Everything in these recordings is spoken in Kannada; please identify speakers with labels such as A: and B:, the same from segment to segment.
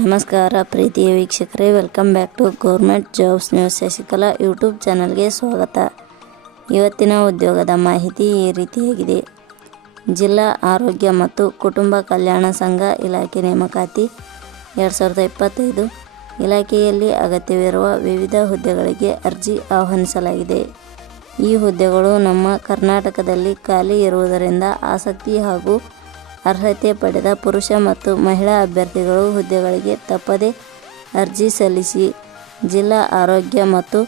A: ನಮಸ್ಕಾರ ಪ್ರೀತಿಯ ವೀಕ್ಷಕರೇ welcome back to government jobs news Shashikala YouTube ಚಾನಲ್ಗೆ ಸ್ವಾಗತ. ಇವತ್ತಿನ ಉದ್ಯೋಗದ ಮಾಹಿತಿ ಈ ರೀತಿಯಾಗಿದೆ. ಜಿಲ್ಲಾ ಆರೋಗ್ಯ ಮತ್ತು ಕುಟುಂಬ ಕಲ್ಯಾಣ ಸಂಘ ಇಲಾಖೆ ನೇಮಕಾತಿ ಎರಡು ಸಾವಿರದ ಇಪ್ಪತ್ತೈದು ಇಲಾಖೆಯಲ್ಲಿ ಅಗತ್ಯವಿರುವ ವಿವಿಧ ಹುದ್ದೆಗಳಿಗೆ ಅರ್ಜಿ ಆಹ್ವಾನಿಸಲಾಗಿದೆ. ಈ ಹುದ್ದೆಗಳು ನಮ್ಮ ಕರ್ನಾಟಕದಲ್ಲಿ ಖಾಲಿ ಇರುವುದರಿಂದ ಆಸಕ್ತಿ ಹಾಗೂ ಅರ್ಹತೆ ಪಡೆದ ಪುರುಷ ಮತ್ತು ಮಹಿಳಾ ಅಭ್ಯರ್ಥಿಗಳು ಹುದ್ದೆಗಳಿಗೆ ತಪ್ಪದೇ ಅರ್ಜಿ ಸಲ್ಲಿಸಿ ಜಿಲ್ಲಾ ಆರೋಗ್ಯ ಮತ್ತು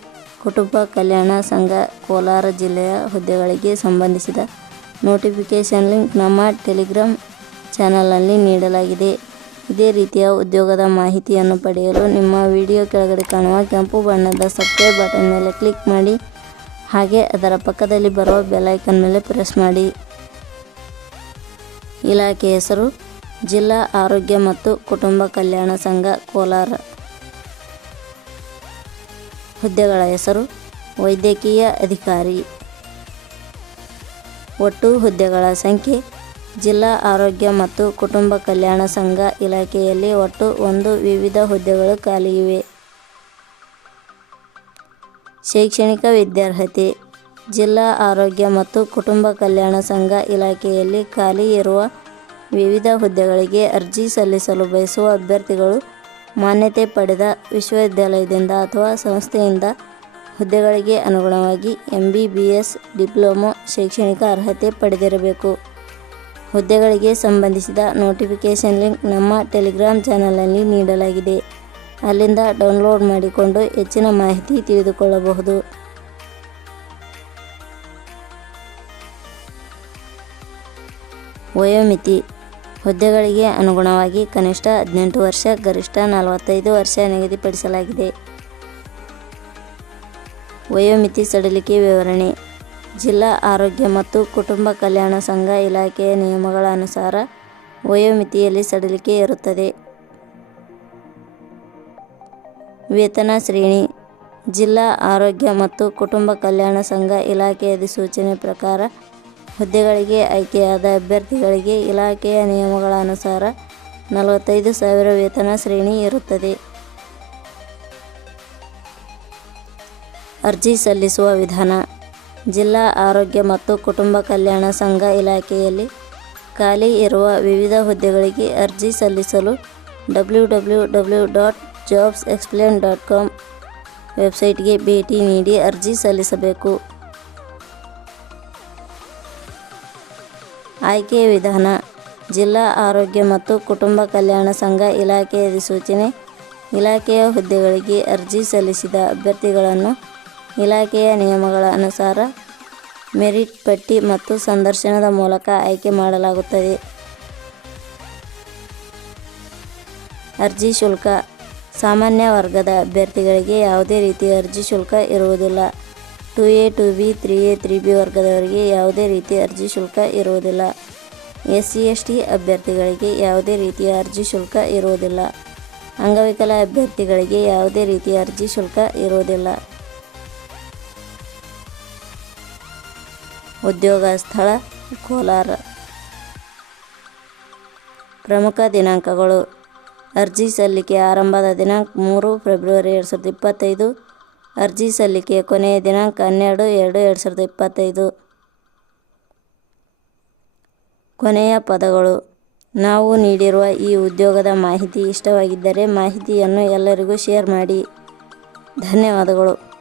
A: ಕುಟುಂಬ ಕಲ್ಯಾಣ ಸಂಘ ಕೋಲಾರ ಜಿಲ್ಲೆಯ ಹುದ್ದೆಗಳಿಗೆ ಸಂಬಂಧಿಸಿದ ನೋಟಿಫಿಕೇಷನ್ ಲಿಂಕ್ ನಮ್ಮ ಟೆಲಿಗ್ರಾಮ್ ಚಾನಲ್ನಲ್ಲಿ ನೀಡಲಾಗಿದೆ. ಇದೇ ರೀತಿಯ ಉದ್ಯೋಗದ ಮಾಹಿತಿಯನ್ನು ಪಡೆಯಲು ನಿಮ್ಮ ವಿಡಿಯೋ ಕೆಳಗಡೆ ಕಾಣುವ ಕೆಂಪು ಬಣ್ಣದ ಸಬ್ಸ್ಕ್ರೈಬ್ ಬಟನ್ ಮೇಲೆ ಕ್ಲಿಕ್ ಮಾಡಿ, ಹಾಗೆ ಅದರ ಪಕ್ಕದಲ್ಲಿ ಬರುವ ಬೆಲ್ಲೈಕನ್ ಮೇಲೆ ಪ್ರೆಸ್ ಮಾಡಿ. ಇಲಾಖೆ ಹೆಸರು ಜಿಲ್ಲಾ ಆರೋಗ್ಯ ಮತ್ತು ಕುಟುಂಬ ಕಲ್ಯಾಣ ಸಂಘ ಕೋಲಾರ. ಹುದ್ದೆಗಳ ಹೆಸರು ವೈದ್ಯಕೀಯ ಅಧಿಕಾರಿ. ಒಟ್ಟು ಹುದ್ದೆಗಳ ಸಂಖ್ಯೆ ಜಿಲ್ಲಾ ಆರೋಗ್ಯ ಮತ್ತು ಕುಟುಂಬ ಕಲ್ಯಾಣ ಸಂಘ ಇಲಾಖೆಯಲ್ಲಿ ಒಟ್ಟು ಒಂದು ವಿವಿಧ ಹುದ್ದೆಗಳು ಖಾಲಿ ಇವೆ. ಶೈಕ್ಷಣಿಕ ವಿದ್ಯಾರ್ಹತೆ ಜಿಲ್ಲಾ ಆರೋಗ್ಯ ಮತ್ತು ಕುಟುಂಬ ಕಲ್ಯಾಣ ಸಂಘ ಇಲಾಖೆಯಲ್ಲಿ ಖಾಲಿ ಇರುವ ವಿವಿಧ ಹುದ್ದೆಗಳಿಗೆ ಅರ್ಜಿ ಸಲ್ಲಿಸಲು ಬಯಸುವ ಅಭ್ಯರ್ಥಿಗಳು ಮಾನ್ಯತೆ ಪಡೆದ ವಿಶ್ವವಿದ್ಯಾಲಯದಿಂದ ಅಥವಾ ಸಂಸ್ಥೆಯಿಂದ ಹುದ್ದೆಗಳಿಗೆ ಅನುಗುಣವಾಗಿ M B B S diploma ಶೈಕ್ಷಣಿಕ ಅರ್ಹತೆ ಪಡೆದಿರಬೇಕು. ಹುದ್ದೆಗಳಿಗೆ ಸಂಬಂಧಿಸಿದ ನೋಟಿಫಿಕೇಷನ್ ಲಿಂಕ್ ನಮ್ಮ ಟೆಲಿಗ್ರಾಮ್ ಚಾನಲ್ನಲ್ಲಿ ನೀಡಲಾಗಿದೆ. ಅಲ್ಲಿಂದ ಡೌನ್ಲೋಡ್ ಮಾಡಿಕೊಂಡು ಹೆಚ್ಚಿನ ಮಾಹಿತಿ ತಿಳಿದುಕೊಳ್ಳಬಹುದು. ವಯೋಮಿತಿ. ಹುದ್ದೆಗಳಿಗೆ ಅನುಗುಣವಾಗಿ ಕನಿಷ್ಠ ಹದಿನೆಂಟು ವರ್ಷ, ಗರಿಷ್ಠ ನಲವತ್ತೈದು ವರ್ಷ ನಿಗದಿಪಡಿಸಲಾಗಿದೆ. ವಯೋಮಿತಿ ಸಡಿಲಿಕೆ ವಿವರಣೆ. ಜಿಲ್ಲಾ ಆರೋಗ್ಯ ಮತ್ತು ಕುಟುಂಬ ಕಲ್ಯಾಣ ಸಂಘ ಇಲಾಖೆಯ ನಿಯಮಗಳ ಅನುಸಾರ ವಯೋಮಿತಿಯಲ್ಲಿ ಸಡಿಲಿಕೆ ಇರುತ್ತದೆ. ವೇತನ ಶ್ರೇಣಿ. ಜಿಲ್ಲಾ ಆರೋಗ್ಯ ಮತ್ತು ಕುಟುಂಬ ಕಲ್ಯಾಣ ಸಂಘ ಇಲಾಖೆ ಅಧಿಸೂಚನೆ ಪ್ರಕಾರ ಹುದ್ದೆಗಳಿಗೆ ಆಯ್ಕೆಯಾದ ಅಭ್ಯರ್ಥಿಗಳಿಗೆ ಇಲಾಖೆಯ ನಿಯಮಗಳ ಅನುಸಾರ ನಲವತ್ತೈದು ಸಾವಿರ ವೇತನ ಶ್ರೇಣಿ ಇರುತ್ತದೆ. ಅರ್ಜಿ ಸಲ್ಲಿಸುವ ವಿಧಾನ. ಜಿಲ್ಲಾ ಆರೋಗ್ಯ ಮತ್ತು ಕುಟುಂಬ ಕಲ್ಯಾಣ ಸಂಘ ಇಲಾಖೆಯಲ್ಲಿ ಖಾಲಿ ಇರುವ ವಿವಿಧ ಹುದ್ದೆಗಳಿಗೆ ಅರ್ಜಿ ಸಲ್ಲಿಸಲು W W W dot jobs explain dot com ವೆಬ್ಸೈಟ್ಗೆ ಭೇಟಿ ನೀಡಿ ಅರ್ಜಿ ಸಲ್ಲಿಸಬೇಕು. ಆಯ್ಕೆಯ ವಿಧಾನ, ಜಿಲ್ಲಾ ಆರೋಗ್ಯ ಮತ್ತು ಕುಟುಂಬ ಕಲ್ಯಾಣ ಸಂಘ ಇಲಾಖೆಯ ಅಧಿಸೂಚನೆ, ಇಲಾಖೆಯ ಹುದ್ದೆಗಳಿಗೆ ಅರ್ಜಿ ಸಲ್ಲಿಸಿದ ಅಭ್ಯರ್ಥಿಗಳನ್ನು ಇಲಾಖೆಯ ನಿಯಮಗಳ ಅನುಸಾರ ಮೆರಿಟ್ ಪಟ್ಟಿ ಮತ್ತು ಸಂದರ್ಶನದ ಮೂಲಕ ಆಯ್ಕೆ ಮಾಡಲಾಗುತ್ತದೆ. ಅರ್ಜಿ ಶುಲ್ಕ, ಸಾಮಾನ್ಯ ವರ್ಗದ ಅಭ್ಯರ್ಥಿಗಳಿಗೆ ಯಾವುದೇ ರೀತಿಯ ಅರ್ಜಿ ಶುಲ್ಕ ಇರುವುದಿಲ್ಲ. Two A two B three A three B ವರ್ಗದವರಿಗೆ ಯಾವುದೇ ರೀತಿಯ ಅರ್ಜಿ ಶುಲ್ಕ ಇರುವುದಿಲ್ಲ. ಎಸ್ ಸಿ ಎಸ್ ಟಿ ಅಭ್ಯರ್ಥಿಗಳಿಗೆ ಯಾವುದೇ ರೀತಿಯ ಅರ್ಜಿ ಶುಲ್ಕ ಇರುವುದಿಲ್ಲ. ಅಂಗವಿಕಲ ಅಭ್ಯರ್ಥಿಗಳಿಗೆ ಯಾವುದೇ ರೀತಿಯ ಅರ್ಜಿ ಶುಲ್ಕ ಇರುವುದಿಲ್ಲ. ಉದ್ಯೋಗ ಸ್ಥಳ, ಕೋಲಾರ. ಪ್ರಮುಖ ದಿನಾಂಕಗಳು. ಅರ್ಜಿ ಸಲ್ಲಿಕೆ ಆರಂಭದ ದಿನಾಂಕ ಮೂರು ಫೆಬ್ರವರಿ ಎರಡು ಸಾವಿರದ ಇಪ್ಪತ್ತೈದು. ಅರ್ಜಿ ಸಲ್ಲಿಕೆಯ ಕೊನೆಯ ದಿನಾಂಕ ಹನ್ನೆರಡು, ಎರಡು ಎರಡು ಸಾವಿರದ ಇಪ್ಪತ್ತೈದು. ಕೊನೆಯ ಪದಗಳು. ನಾವು ನೀಡಿರುವ ಈ ಉದ್ಯೋಗದ ಮಾಹಿತಿ ಇಷ್ಟವಾಗಿದ್ದರೆ ಮಾಹಿತಿಯನ್ನು ಎಲ್ಲರಿಗೂ ಶೇರ್ ಮಾಡಿ. ಧನ್ಯವಾದಗಳು.